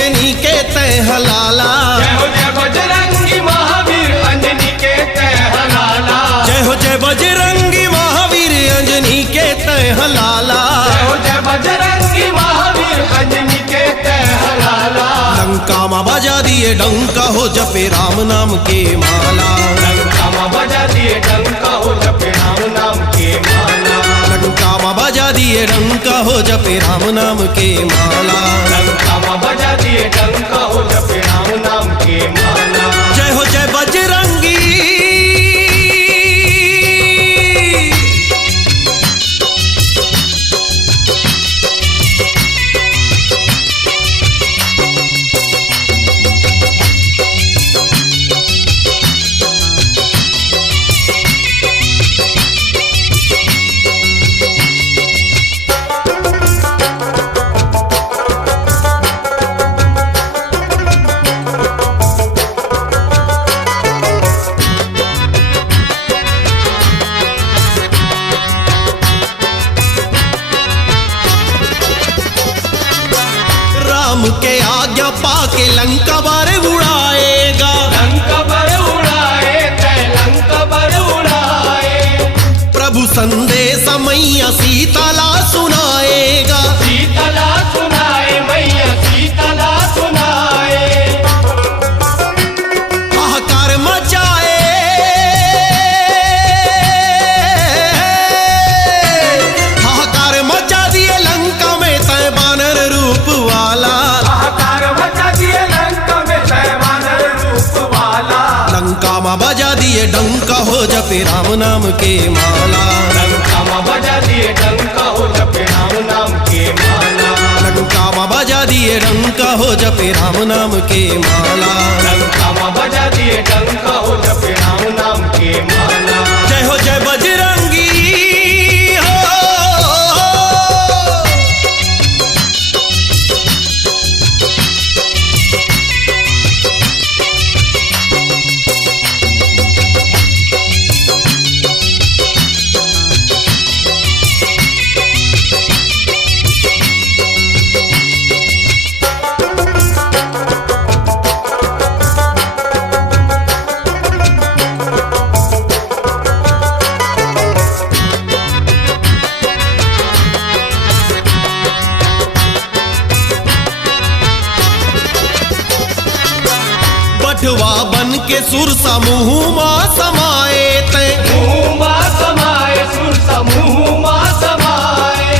अंजनी के तय हलाला। जय हो जय बजरंगी महावीर अंजनी के तय हलाला। जय हो जय बजरंगी महावीर अंजनी के तय हलाला। जय हो जय बजरंगी महावीर अंजनी के तय हलाला। लंका माँ बजा दिए डंका हो जपे राम नाम के माला। लंका माँ बजा दिए डंका हो जपे राम नाम के माला। लंका माँ बजा दिए डंका हो जपे राम नाम के माला। लंका माँ बजा दिए डंका हो जपे राम नाम के माला। जय हो जय बजरंगी। राम के आज्ञा पाके लंका बारे उड़ाएगा। लंका पर उड़ाए तय लंका पर उड़ाए। प्रभु संदेश मैया सीताला सुनाएगा। सीतला सुनाए मैया सीतला सुनाए। हाहाकार मचाए। हाहाकार मचा दिए लंका में तय बानर रूप वाला। हाहाकार मचा दिए लंका में तय वानर रूप वाला। लंका माँ बजा दिए डंका हो जपे राम नाम के माला। लंका माँ बजा दिए डंका हो जपे राम नाम के माला। लंका माँ बजा दिए डंका हो जपे राम नाम के माला। लंका माँ बजा दिए डंका हो जपे राम नाम के माला। जय हो जय बजरंगी हो। बटवा बन के सुर समूह माँ समाए तय। मुँह माँ समाए सुर समूह माँ समाए।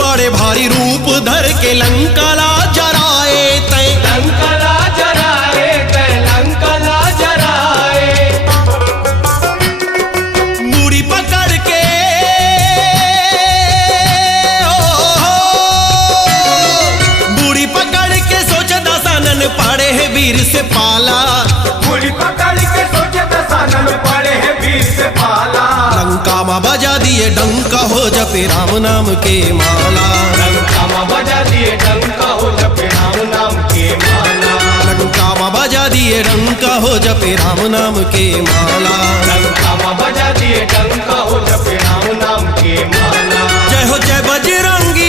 बड़े भारी रूप धर के लंकाला जराए तय। लंकला जराए तय लंकला जराए। मूड़ी पकड़ के मूड़ी पकड़ के सोच दसानन पड़े है वीर से पाला। मुड़ी पकड़ के सोचे दसानन पड़े हैं वीर से पाला। लंका माँ बजा दिए डंका हो जपे राम नाम के माला। लंका माँ बजा दिए डंका हो जपे राम नाम के माला। लंका माँ बजा दिए डंका हो जपे राम नाम के माला। लंका माँ बजा दिए डंका हो जपे राम नाम के माला। जय हो जय बजरंगी।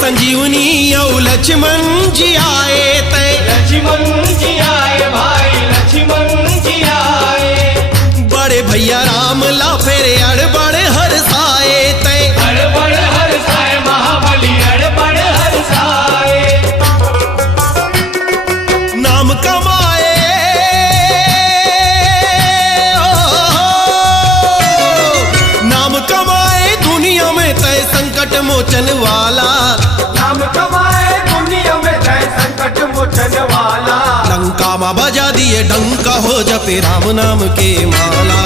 संजीवनी यौ लक्ष्मण जी आए तय। लक्ष्मण जी आए भाई लक्ष्मण जी आए। बड़े भैया राम ला फेरे अड़बड़ हरसाए तय। अड़बड़ हरसाए महाबली अड़बड़ हरसाए। नाम कमाए नाम कमाए दुनिया में तय संकट मोचन वाला। नाम कमाए दुनिया में जय संकट मोचन वाला। लंका माँ बजा दिए डंका हो जपे राम नाम के माला।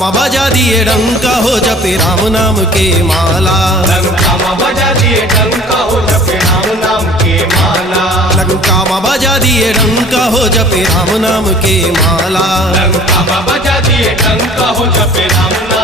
में बजा दिए डंका हो जपे राम नाम के माला लंका में बजा दिए डंका हो जपे राम नाम के माला लंका में बजा दिए डंका हो जपे राम नाम के माला लंका में बजा दिए डंका हो जपे राम नाम